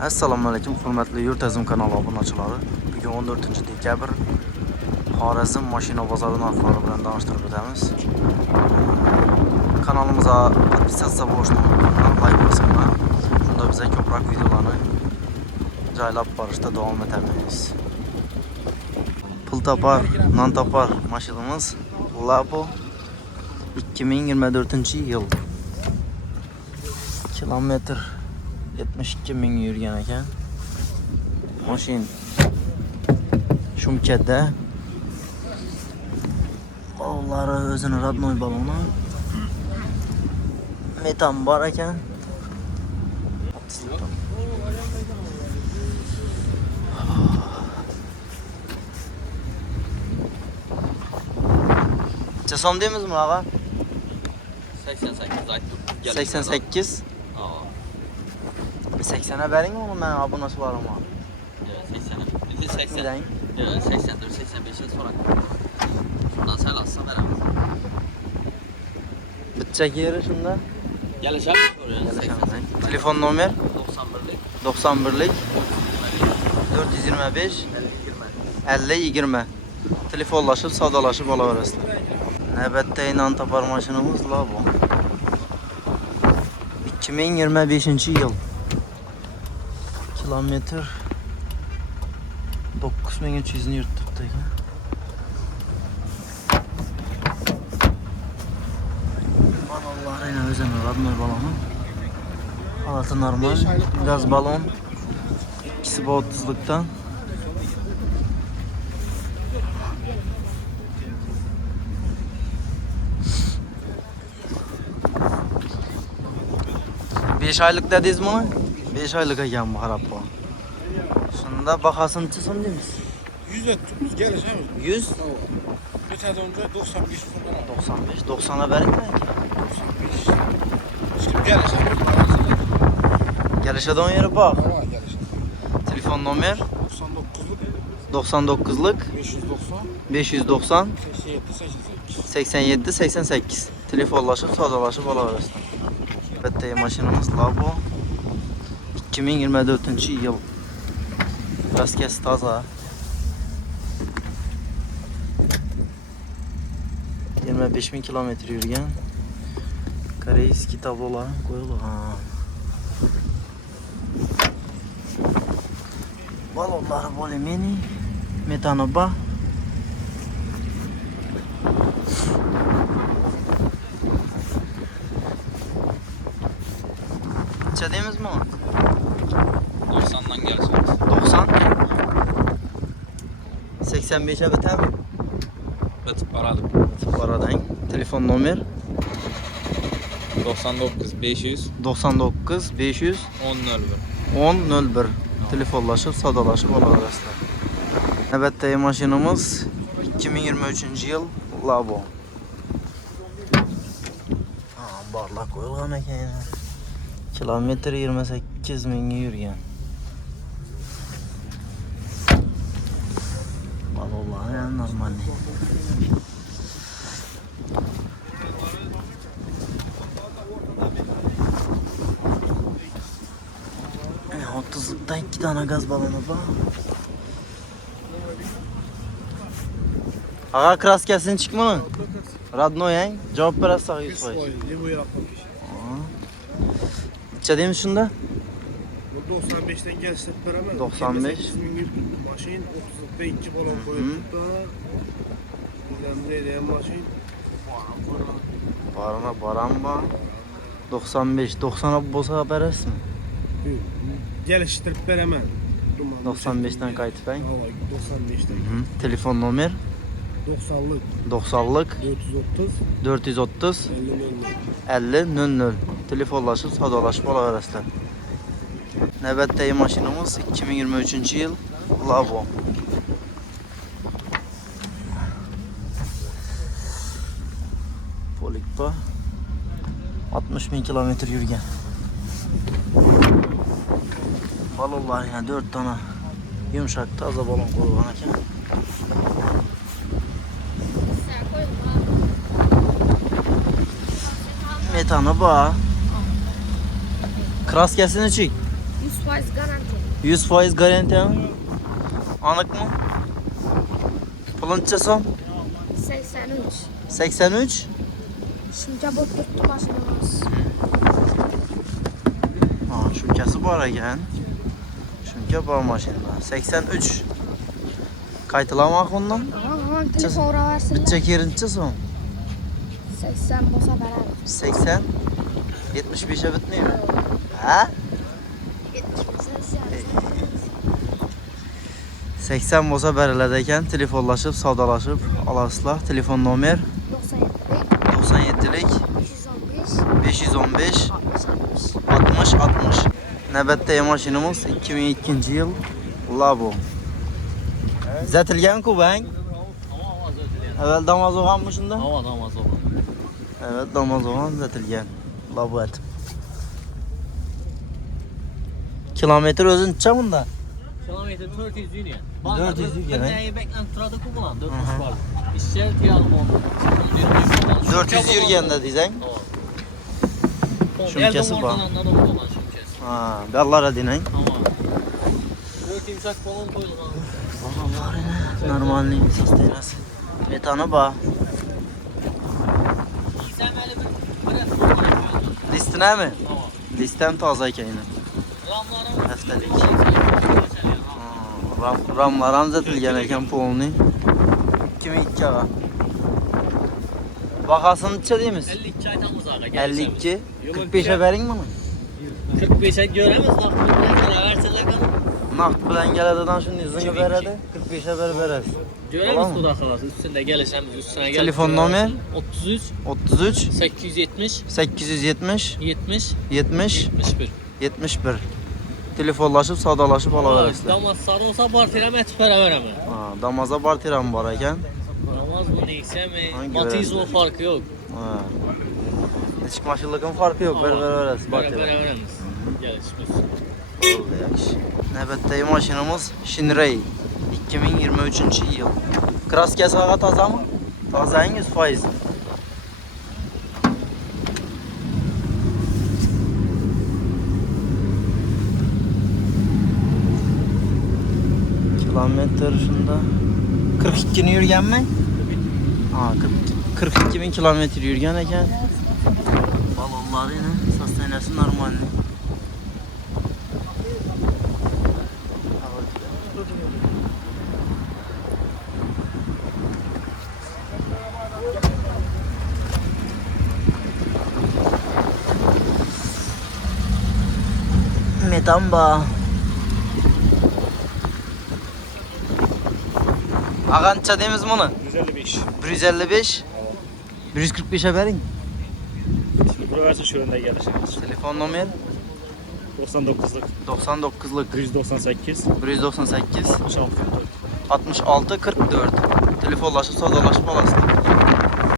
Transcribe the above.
Assalomu alaykum, hurmatli Yurtazim kanali obunachilari. Bugun 14-dekabr Xorazm mashina bozori narxlari bilan tanishtirib o'tamiz. Kanalimizga podpisatsiya bo'lishni unutmanglar, like bosinglar. Shunda bizga ko'proq videolarni joylab borishda davom etamiz. Pul topar, non topar mashinamiz Labo 2024-yil. Kilometr 72 ming yurgan ekan. Mashin shumkada. Oğulları özünü radnoy balonu. Metan bor ekan. Çesom deymiz mi ağa? 88 aytdım. 88. 80'e verin onu ben abonası var ama. Evet 80'e. 80. Neden? Evet 80'dir 85'e sonra. Şuradan sen alsa veremez. Bitecek yeri şunda. Gelişelim oraya. Gelişelim. Telefon numara 91'lik 91'lik 425 50 20. Telefonlaşıp savdalaşıp olaverasizlar. Navbatda inan topar mashinamiz Labo 2025-yil. Kilometr 9300 ni yurtibdi ekan. Balonlar yine o'zini radnoy balonu. Holati normal. Gaz balon. İkisi bu 30'luktan. Beş aylık dediniz mi onu? 5 aylık ekan bu harappa. Şunda bakasını çizim değil misin? 100 ettik, gelişemiz. 100? Bir tane önce 95 falan. 95, 90'a verin mi? 95. İşte gelişemiz. Gelişe don yeri bak. Hava gelişemiz. Telefon numara 99'luk 99'lık 590 590 87 88. 87 88. Telefonlaşıp savdalaşıp alaverasizlar. Bitta mashinamiz Labo 2024-yil. Kraskasi toza. 25 ming kilometr yurgan. Koreyskiy tablolar qo'yilgan. Balonlar polimeni, metanoba. Çademiz mi o? 90'dan gelişemiz. 90. 85'e biter mi? Batıp aradım. Paradan. Telefon numara 99 500 99 500 10 01. 10 01. Telefonlaşıp savdalaşıp olaverasizlar. Navbatdagi mashinamiz 2023-yil Labo. Barlar qo'yilgan ekan. Kilometr 28 mingga yurgan. Balonlar ham normal. 30'lukdan 2 tane gaz balonu var. Ağa kraskasini çıkma. Radno yang. Cevap berasizlar Yusuf. Bu yapmamış. Necha deymiz shunda? Bu 95'ten gelişip veremez. 95. Maşin 30'lukta 2 balon koyup da. Önemli diyen maşin. Barama 95. 90'a bolsa berasizmi? Geliştirip veremez. 95'ten qaytib ang. 95'ten. Telefon numara 90'lık 90'lık 430 430 50 50 00. Telefonlaşıp savdalaşıp olaverasizlar. Navbatdagi mashinamiz 2023-yil Labo. Polikpa 60 ming kilometr yurgan. Balonlar yana 4 tane yumshaq toza balon qo'yilgan ekan. Metanı bu. Kraskasini çek. 100% garanti. 100% garanti mi? Anık mı? Pulunca son? 83. 83. Shuncha bo'lib turibdi mashinamiz. Ha, shunchasi bor ekan. Shuncha bor mashina. 83. Qaytilamoq undan? Aha, telefon uraversinlar. Bitta kerinchi so'm. 80 bo'lsa beradi. 80. 75'e bitmeymi? Ha? 80 bo'lsa beriladi ekan. Telefonlashib, savdolashib olasizlar. Telefon nomer 97lik 515 60 60. Navbatdagi mashinamiz 2002-yil Labo. Zatilgan-ku bang. Avval damoz o'g'anmi shunda? Hava namaz oldu. Evet, damoz o'g'an zatilgan. Labo et. Kilometr o'zi necha bunda? Kilometre 400 yürüyen. 400 yürüyen, he? Neyi beklenti turadı kullanan 400 var. İşçiler tiyalım oldu. 400 yurganda desang. Şumkesi var. Anladım olan şumkesi. Ha, bellara dinang. Tamam. 4 imsak falan koyulgan. Normalniy sostenasi. Metani bor. İsemeli bir Listinami? Tamam. Listem toza ekan. Ramlarım. Haftalik. Ramlar ham zatilgan ekan polni. 2002 ga. Bahasini necha deymiz? 52 aytamız ağa. 52. 45'e bering buni. 45'e göremiz. Versinler kadar. Naqd bilan keladidan shuni izini beradi. 45'e beradi. Göremiz kuda kalası. Üstünde gelişemiz üstüne gelip. Telefon nomer 33 33 870 870 70 70 71. 71. Telefonlaşıb, savdalaşıb alaverasizlar. Damaz sarı olsa bartirəm ət para verəmə. Ha, damaza bartiram var ekan. Damaz bu neyse mi? Hangi Matizmo farkı yok. Ha. Neçik maşınlığın farkı yok. Verasiz bartiram. Verəmiz. Gəlişimiz. Oldu yaxşı. Navbatdagi mashinamiz Shinray 2023-yil. Kraskasi haqa tozami? Tozang 100%. Kilometr shunda 42 ni yurganmi? Ha, 42 bin kilometr yurgan ekan. Balonlarini sostenasi normal. Metamba. Ağança deymiz bunu? 155. 155. 145'e bering. Şimdi bura versin şu önde gelişimiz. Telefon nomer 99'luk 99'lık 198 198 66 66 44. Telefonlaşıp savdalaşıp alasın.